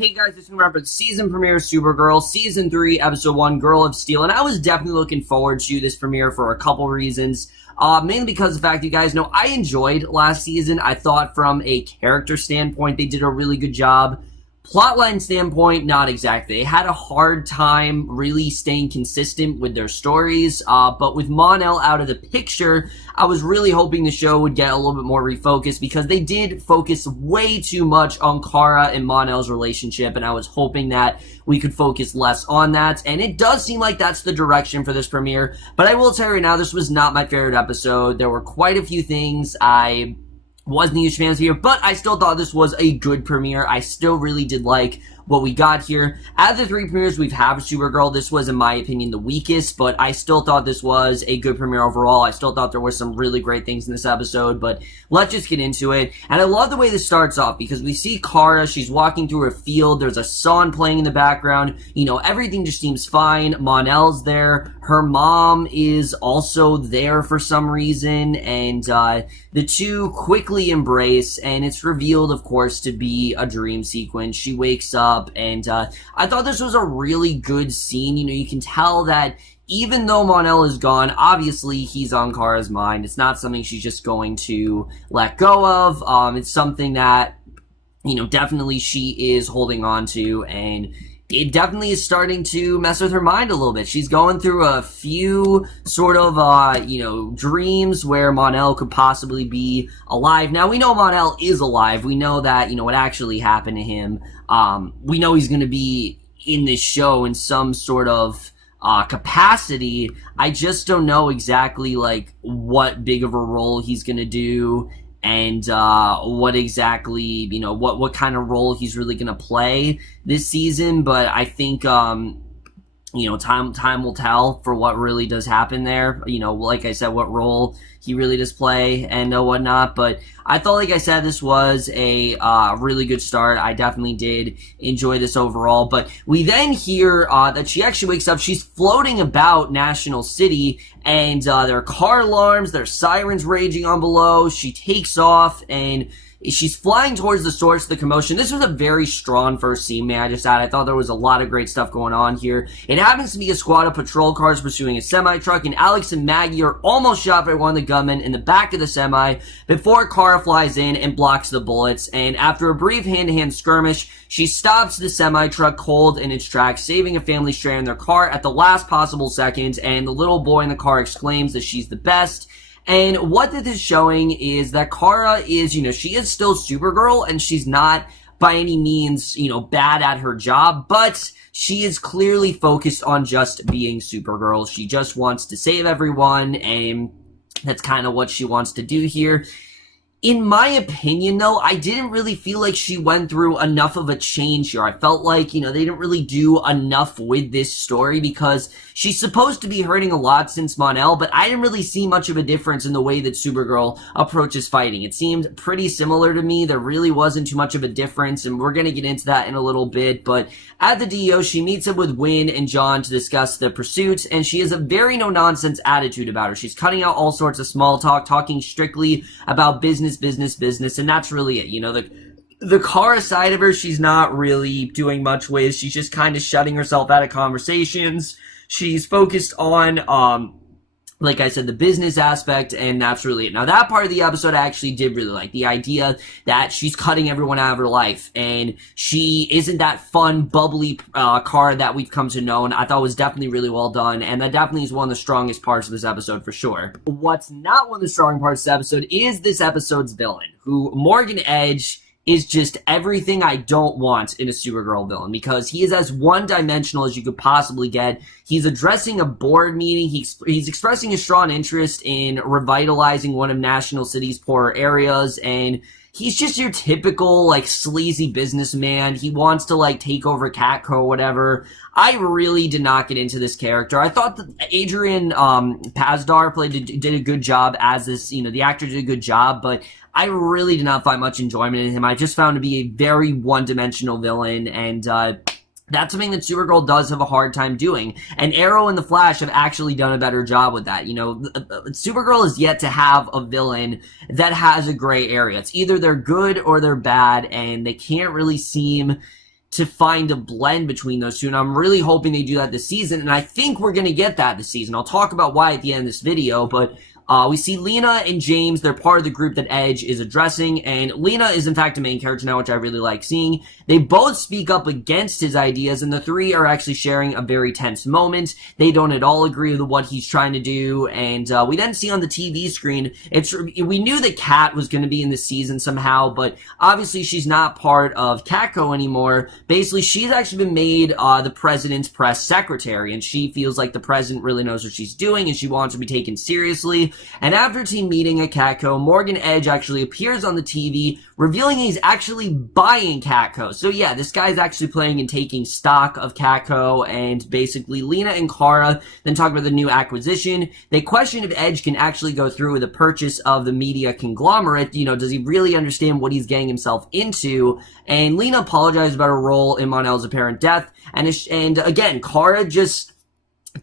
Hey guys, it's going to wrap up the season premiere of Supergirl, Season 3, Episode 1, Girl of Steel, and I was definitely looking forward to this premiere for a couple reasons. Mainly because of the fact you guys know I enjoyed last season. I thought from a character standpoint they did a really good job. Plotline standpoint, not exactly. They had a hard time really staying consistent with their stories, but with Mon-El out of the picture, I was really hoping the show would get a little bit more refocused because they did focus way too much on Kara and Mon-El's relationship, and I was hoping that we could focus less on that, and it does seem like that's the direction for this premiere, but I will tell you right now, this was not my favorite episode. There were quite a few things I wasn't a huge fan of here, but I still thought this was a good premiere. I still really did like what we got here. Out of the three premieres we've had with Supergirl, this was, in my opinion, the weakest, but I still thought this was a good premiere overall. I still thought there were some really great things in this episode, but let's just get into it. And I love the way this starts off, because we see Kara, she's walking through a field, there's a song playing in the background, you know, everything just seems fine. Mon-El's there, her mom is also there for some reason, and the two quickly embrace, and it's revealed, of course, to be a dream sequence. She wakes up, and I thought this was a really good scene. You know, you can tell that even though Mon-El is gone, obviously he's on Kara's mind. It's not something she's just going to let go of. It's something that, you know, definitely she is holding on to, and it definitely is starting to mess with her mind a little bit. She's going through a few sort of, you know, dreams where Mon-El could possibly be alive. Now, we know Mon-El is alive. We know that, you know, what actually happened to him. We know he's going to be in this show in some sort of capacity. I just don't know exactly, like, what big of a role he's going to do, and what exactly, you know, what kind of role he's really going to play this season. But I think, you know, time will tell for what really does happen there. You know, like I said, what role he really does play and whatnot. But I thought, like I said, this was a really good start. I definitely did enjoy this overall. But we then hear that she actually wakes up. She's floating about National City, and there are car alarms, there are sirens raging on below. She takes off, and she's flying towards the source of the commotion. This was a very strong first scene, may I just add. I thought there was a lot of great stuff going on here. It happens to be a squad of patrol cars pursuing a semi-truck, and Alex and Maggie are almost shot by one of the gunmen in the back of the semi before Kara flies in and blocks the bullets. And after a brief hand-to-hand skirmish, she stops the semi-truck cold in its tracks, saving a family stranded in their car at the last possible second, and the little boy in the car exclaims that she's the best. And what this is showing is that Kara is, you know, she is still Supergirl, and she's not by any means, you know, bad at her job, but she is clearly focused on just being Supergirl. She just wants to save everyone, and that's kind of what she wants to do here. In my opinion, though, I didn't really feel like she went through enough of a change here. I felt like, you know, they didn't really do enough with this story, because she's supposed to be hurting a lot since Mon-El, but I didn't really see much of a difference in the way that Supergirl approaches fighting. It seemed pretty similar to me. There really wasn't too much of a difference, and we're going to get into that in a little bit. But at the DEO, she meets up with Wynn and John to discuss the pursuit, and she has a very no-nonsense attitude about her. She's cutting out all sorts of small talk, talking strictly about business, and that's really it. You know, the Kara side of her, she's not really doing much with. She's just kind of shutting herself out of conversations. She's focused on, like I said, the business aspect, and that's really it. Now, that part of the episode I actually did really like. The idea that she's cutting everyone out of her life, and she isn't that fun, bubbly Kara that we've come to know, and I thought was definitely really well done, and that definitely is one of the strongest parts of this episode for sure. What's not one of the strong parts of this episode is this episode's villain, who Morgan Edge is just everything I don't want in a Supergirl villain, because he is as one-dimensional as you could possibly get. He's addressing a board meeting. He's expressing a strong interest in revitalizing one of National City's poorer areas, and he's just your typical, like, sleazy businessman. He wants to, like, take over Catco or whatever. I really did not get into this character. I thought that Adrian Pazdar did a good job as this, you know, the actor did a good job, but I really did not find much enjoyment in him. I just found him to be a very one-dimensional villain, and that's something that Supergirl does have a hard time doing. And Arrow and the Flash have actually done a better job with that. You know, Supergirl is yet to have a villain that has a gray area. It's either they're good or they're bad, and they can't really seem to find a blend between those two, and I'm really hoping they do that this season, and I think we're going to get that this season. I'll talk about why at the end of this video, but we see Lena and James. They're part of the group that Edge is addressing, and Lena is in fact a main character now, which I really like seeing. They both speak up against his ideas, and the three are actually sharing a very tense moment. They don't at all agree with what he's trying to do, and we then see on the TV screen, we knew that Kat was going to be in this season somehow, but obviously she's not part of Catco anymore. Basically, she's actually been made the president's press secretary, and she feels like the president really knows what she's doing, and she wants to be taken seriously. And after a team meeting at Catco, Morgan Edge actually appears on the TV, revealing he's actually buying Catco. So yeah, this guy's actually playing and taking stock of Catco, and basically Lena and Kara then talk about the new acquisition. They question if Edge can actually go through with the purchase of the media conglomerate. You know, does he really understand what he's getting himself into? And Lena apologizes about her role in Mon-El's apparent death, and again, Kara just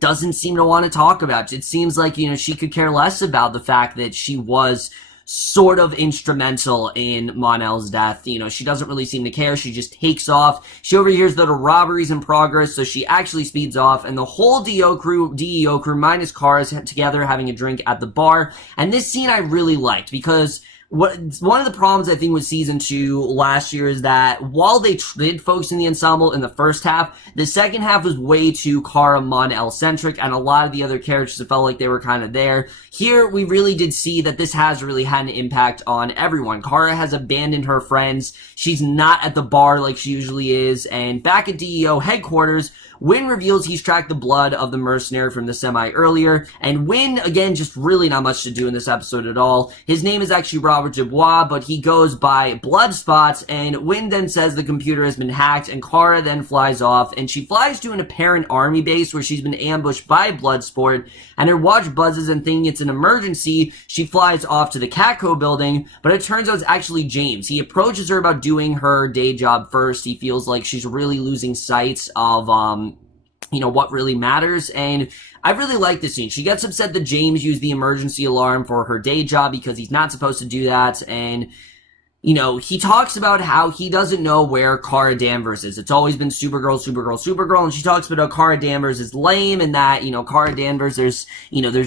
doesn't seem to want to talk about it. It seems like, you know, she could care less about the fact that she was sort of instrumental in Mon-El's death. You know, she doesn't really seem to care. She just takes off. She overhears that a robbery's in progress, so she actually speeds off, and the whole DEO crew minus Kara's together having a drink at the bar. And this scene I really liked, because one of the problems I think with season 2 last year is that while they did focus in the ensemble in the first half, the second half was way too Kara Mon-El centric, and a lot of the other characters, it felt like they were kind of there. Here, we really did see that this has really had an impact on everyone. Kara has abandoned her friends. She's not at the bar like she usually is, and back at DEO headquarters, Wynn reveals he's tracked the blood of the mercenary from the semi earlier, and Wynn, again, just really not much to do in this episode at all. His name is actually Robert Dubois, but he goes by Blood Spots, and Wynn then says the computer has been hacked, and Kara then flies off, and she flies to an apparent army base where she's been ambushed by Bloodsport, and her watch buzzes, and thinking it's an emergency, she flies off to the Catco building, but it turns out it's actually James. He approaches her about doing her day job first. He feels like she's really losing sight of, you know, what really matters, and I really like this scene. She gets upset that James used the emergency alarm for her day job because he's not supposed to do that, and you know, he talks about how he doesn't know where Kara Danvers is. It's always been Supergirl, Supergirl, Supergirl, and she talks about how Kara Danvers is lame, and that, you know, Kara Danvers, there's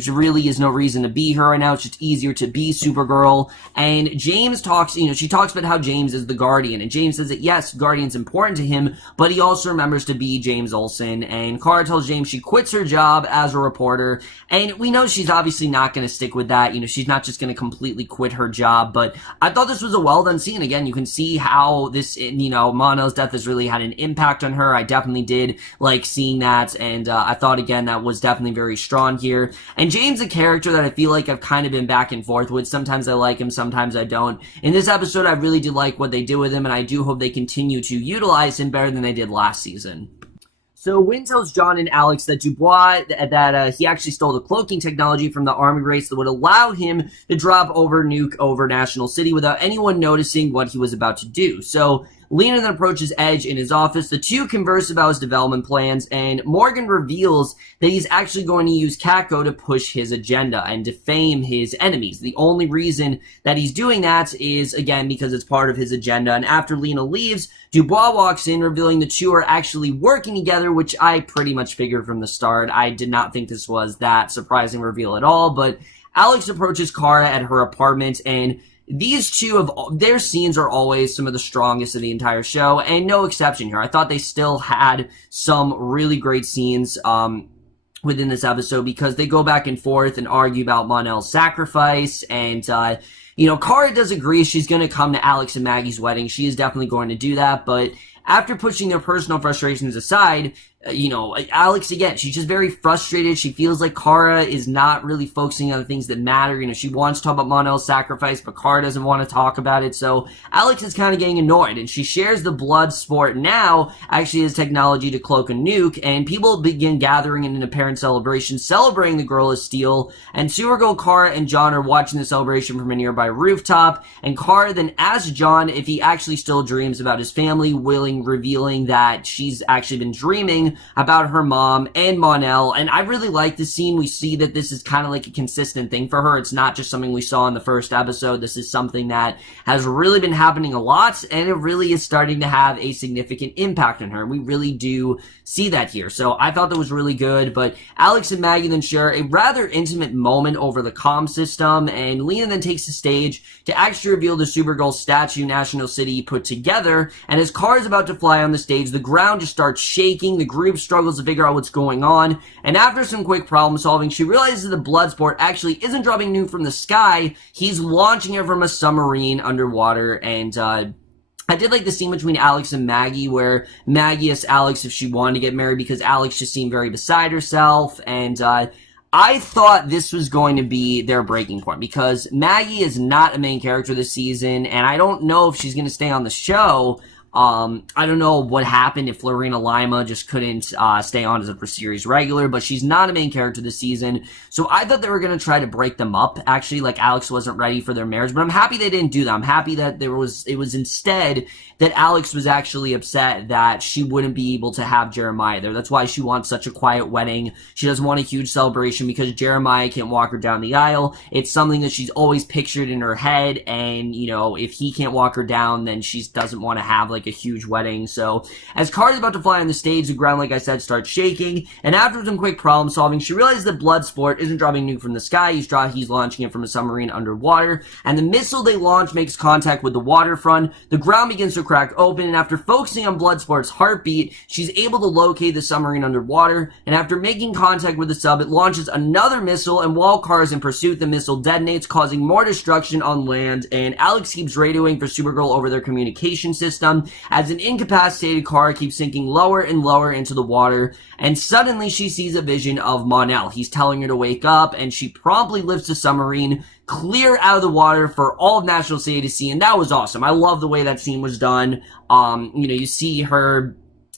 really is no reason to be her right now. It's just easier to be Supergirl. And James talks, you know, she talks about how James is the Guardian, and James says that, yes, Guardian's important to him, but he also remembers to be James Olsen, and Kara tells James she quits her job as a reporter, and we know she's obviously not going to stick with that. You know, she's not just going to completely quit her job, but I thought this was a well done scene. Again, you can see how this, you know, Mon-El's death has really had an impact on her. I definitely did like seeing that, and I thought, again, that was definitely very strong here. And James, a character that I feel like I've kind of been back and forth with. Sometimes I like him, sometimes I don't. In this episode, I really did like what they do with him, and I do hope they continue to utilize him better than they did last season. So Wynn tells John and Alex that Dubois, that he actually stole the cloaking technology from the army race that would allow him to drop nuke over National City without anyone noticing what he was about to do. So Lena then approaches Edge in his office. The two converse about his development plans, and Morgan reveals that he's actually going to use Catco to push his agenda and defame his enemies. The only reason that he's doing that is, again, because it's part of his agenda. And after Lena leaves, Dubois walks in, revealing the two are actually working together, which I pretty much figured from the start. I did not think this was that surprising reveal at all, but Alex approaches Kara at her apartment, and these two, their scenes are always some of the strongest of the entire show, and no exception here. I thought they still had some really great scenes within this episode, because they go back and forth and argue about Mon-El's sacrifice, and you know, Kara does agree she's going to come to Alex and Maggie's wedding. She is definitely going to do that, but after pushing their personal frustrations aside, you know, Alex, again, she's just very frustrated. She feels like Kara is not really focusing on the things that matter. You know, she wants to talk about Mon-El's sacrifice, but Kara doesn't want to talk about it. So Alex is kind of getting annoyed, and she shares the blood sport now actually has technology to cloak a nuke, and people begin gathering in an apparent celebration, celebrating the Girl of Steel, and Supergirl, Kara, and John are watching the celebration from a nearby rooftop, and Kara then asks John if he actually still dreams about his family, revealing that she's actually been dreaming talking about her mom and Mon-El, and I really like the scene. We see that this is kind of like a consistent thing for her. It's not just something we saw in the first episode. This is something that has really been happening a lot, and it really is starting to have a significant impact on her. We really do see that here. So I thought that was really good, but Alex and Maggie then share a rather intimate moment over the comm system, and Lena then takes the stage to actually reveal the Supergirl statue National City put together, and as Kara is about to fly on the stage, the ground just starts shaking. The group struggles to figure out what's going on, and after some quick problem solving, she realizes that the Bloodsport actually isn't dropping nuke from the sky. He's launching it from a submarine underwater, and I did like the scene between Alex and Maggie where Maggie asked Alex if she wanted to get married because Alex just seemed very beside herself, and I thought this was going to be their breaking point because Maggie is not a main character this season, and I don't know if she's going to stay on the show. I don't know what happened if Florina Lima just couldn't stay on as a series regular, but she's not a main character this season, so I thought they were going to try to break them up, actually, like Alex wasn't ready for their marriage, but I'm happy they didn't do that. I'm happy that it was instead that Alex was actually upset that she wouldn't be able to have Jeremiah there. That's why she wants such a quiet wedding. She doesn't want a huge celebration because Jeremiah can't walk her down the aisle. It's something that she's always pictured in her head, and, you know, if he can't walk her down, then she doesn't want to have, like, a huge wedding. So as Kara's about to fly on the stage, the ground, like I said, starts shaking, and after some quick problem solving, she realizes that Bloodsport isn't dropping nuke from the sky. He's launching it from a submarine underwater, and the missile they launch makes contact with the waterfront. The ground begins to crack open, and after focusing on Bloodsport's heartbeat, she's able to locate the submarine underwater, and after making contact with the sub, it launches another missile, and while Kara's in pursuit, the missile detonates, causing more destruction on land, and Alex keeps radioing for Supergirl over their communication system as an incapacitated Kara keeps sinking lower and lower into the water, and suddenly she sees a vision of Mon-El. He's telling her to wake up, and she promptly lifts the submarine clear out of the water for all of National City to see, and that was awesome. I love the way that scene was done. You know, you see her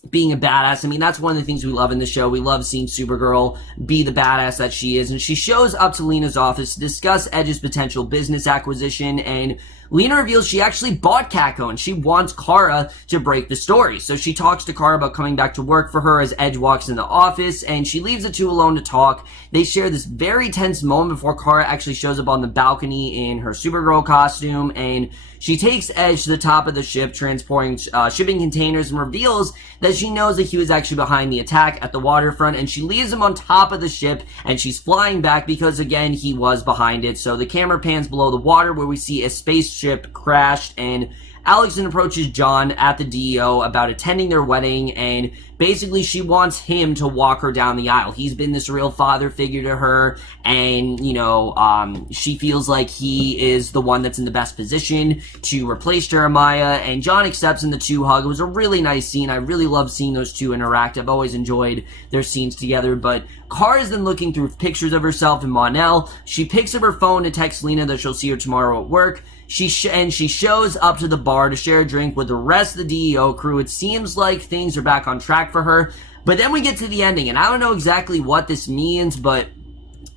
being a badass. I mean, that's one of the things we love in the show. We love seeing Supergirl be the badass that she is, and she shows up to Lena's office to discuss Edge's potential business acquisition, and Lena reveals she actually bought Catco and she wants Kara to break the story. So she talks to Kara about coming back to work for her as Edge walks in the office, and she leaves the two alone to talk. They share this very tense moment before Kara actually shows up on the balcony in her Supergirl costume, and she takes Edge to the top of the ship, transporting shipping containers, and reveals that she knows that he was actually behind the attack at the waterfront, and she leaves him on top of the ship, and she's flying back because, again, he was behind it. So the camera pans below the water where we see a spaceship crashed, and Alex then approaches John at the DEO about attending their wedding, and basically she wants him to walk her down the aisle. He's been this real father figure to her, and, you know, she feels like he is the one that's in the best position to replace Jeremiah, and John accepts and the two hug. It was a really nice scene. I really love seeing those two interact. I've always enjoyed their scenes together, but Kara is then looking through pictures of herself and Mon-El. She picks up her phone to text Lena that she'll see her tomorrow at work. She shows up to the bar to share a drink with the rest of the DEO crew. It seems like things are back on track for her. But then we get to the ending, and I don't know exactly what this means, but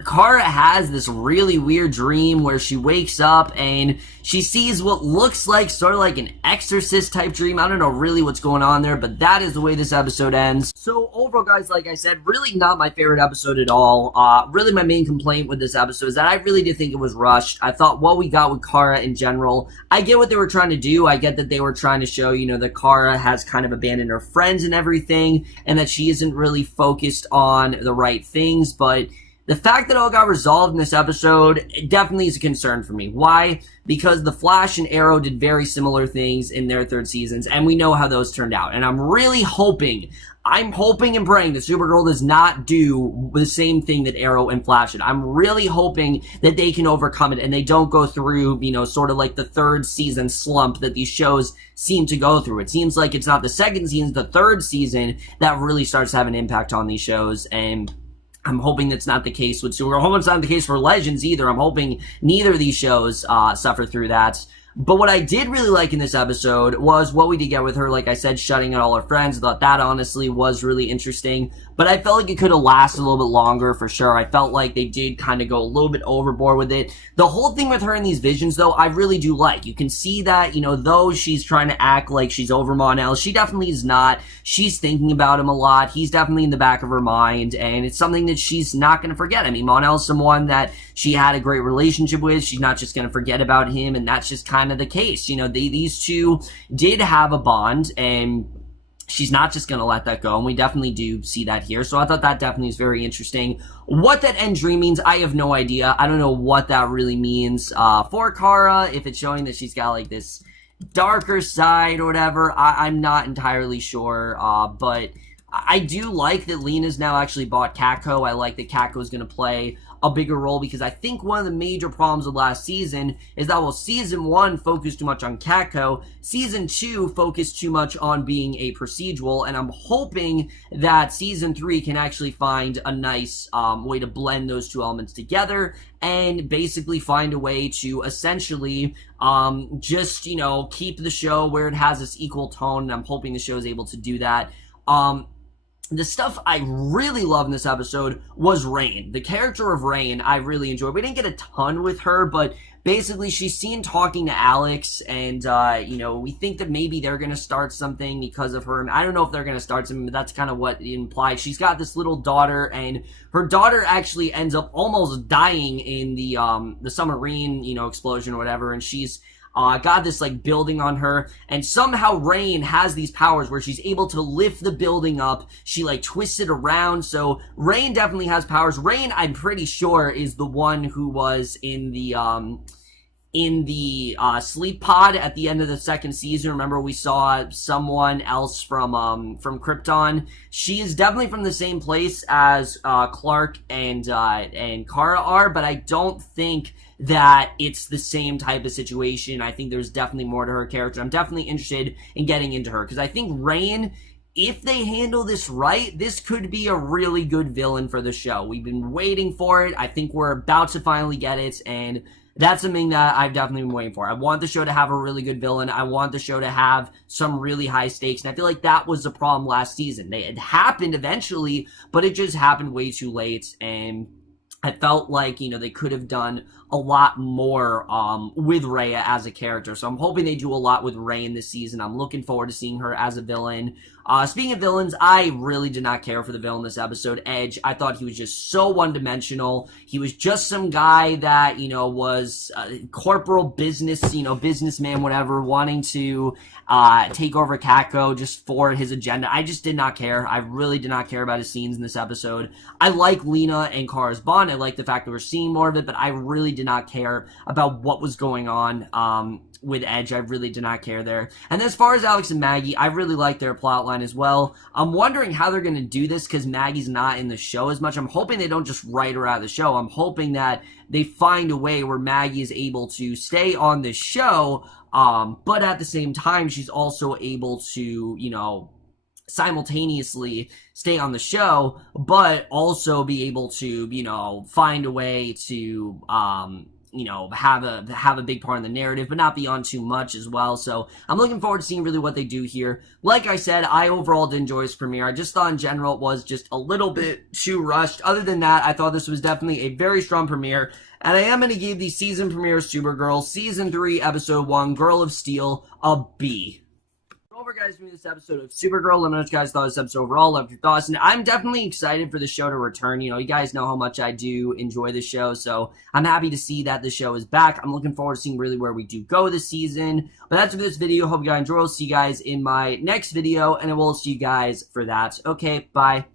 Kara has this really weird dream where she wakes up and she sees what looks like sort of like an exorcist type dream. I don't know really what's going on there, but that is the way this episode ends. So overall, guys, like I said, really not my favorite episode at all. Really my main complaint with this episode is that I really did think it was rushed. I thought what we got with Kara in general, I get what they were trying to do. I get that they were trying to show, you know, that Kara has kind of abandoned her friends and everything, and that she isn't really focused on the right things, but the fact that it all got resolved in this episode, it definitely is a concern for me. Why? Because The Flash and Arrow did very similar things in their third seasons, and we know how those turned out. And I'm really hoping, and praying that Supergirl does not do the same thing that Arrow and Flash did. I'm really hoping that they can overcome it, and they don't go through, you know, sort of like the third season slump that these shows seem to go through. It seems like it's not the second season, it's the third season that really starts to have an impact on these shows, and I'm hoping that's not the case with Supergirl. I'm hoping it's not the case for Legends either. I'm hoping neither of these shows suffer through that. But what I did really like in this episode was what we did get with her, like I said, shutting out all her friends. I thought that honestly was really interesting. but I felt like it could have lasted a little bit longer for sure. I felt like they did kind of go a little bit overboard with it. The whole thing with her in these visions, though, I really do like. You can see that, you know, though she's trying to act like she's over Mon-El, she definitely is not. She's thinking about him a lot. He's definitely in the back of her mind, and it's something that she's not going to forget. I mean, Mon-El's someone that she had a great relationship with. She's not just going to forget about him, and that's just kind of the case. You know, these two did have a bond, and she's not just going to let that go, and we definitely do see that here. So I thought that definitely is very interesting. What that end dream means, I have no idea. I don't know what that really means for Kara, if it's showing that she's got, like, this darker side or whatever. I'm not entirely sure, but I do like that Lena's now actually bought Kako. I like that Kako's going to play a bigger role, because I think one of the major problems of last season is that, well, season 1 focused too much on Kako, season 2 focused too much on being a procedural, and I'm hoping that season 3 can actually find a nice way to blend those two elements together and basically find a way to essentially just, you know, keep the show where it has this equal tone, and I'm hoping the show is able to do that. The stuff I really love in this episode was Rain. The character of Rain, I really enjoyed. We didn't get a ton with her, but basically she's seen talking to Alex, and, you know, we think that maybe they're going to start something because of her. I don't know if they're going to start something, but that's kind of what it implies. She's got this little daughter, and her daughter actually ends up almost dying in the submarine, you know, explosion or whatever, and she's got this, like, building on her, and somehow Rain has these powers where she's able to lift the building up. She, like, twists it around, so Rain definitely has powers. Rain, I'm pretty sure, is the one who was in the sleep pod at the end of the second season. Remember, we saw someone else from Krypton. She is definitely from the same place as Clark and Kara are, but I don't think that it's the same type of situation. I think there's definitely more to her character. I'm definitely interested in getting into her, because I think Rain, if they handle this right, this could be a really good villain for the show. We've been waiting for it. I think we're about to finally get it, and that's something that I've definitely been waiting for. I want the show to have a really good villain. I want the show to have some really high stakes, and I feel like that was the problem last season. It happened eventually, but it just happened way too late, and I felt like, you know, they could have done a lot more with Rhea as a character. So I'm hoping they do a lot with Rain this season. I'm looking forward to seeing her as a villain. Speaking of villains, I really did not care for the villain this episode, Edge. I thought he was just so one-dimensional. He was just some guy that, you know, was corporal business, you know, businessman, whatever, wanting to take over Kako just for his agenda. I just did not care. I really did not care about his scenes in this episode. I like Lena and Kara's bond. I like the fact that we're seeing more of it, but I really did not care about what was going on with Edge. I really did not care there. And as far as Alex and Maggie, I really like their plotline as well. I'm wondering how they're going to do this, because Maggie's not in the show as much. I'm hoping they don't just write her out of the show. I'm hoping that they find a way where Maggie is able to stay on the show, but at the same time, she's also able to, you know, simultaneously stay on the show, but also be able to, you know, find a way to, you know, have a big part in the narrative, but not be on too much as well. So I'm looking forward to seeing really what they do here. Like I said, I overall did enjoy this premiere. I just thought in general it was just a little bit too rushed. Other than that, I thought this was definitely a very strong premiere. And I am going to give the season premiere of Supergirl, Season 3, Episode 1, Girl of Steel, a B. Over, guys, for this episode of Supergirl. Let me know what you guys thought of this episode overall. Love your thoughts, and I'm definitely excited for the show to return. You know, you guys know how much I do enjoy the show, so I'm happy to see that the show is back. I'm looking forward to seeing really where we do go this season. But that's it for this video. Hope you guys enjoy. I'll see you guys in my next video, and I will see you guys for that. Okay, bye.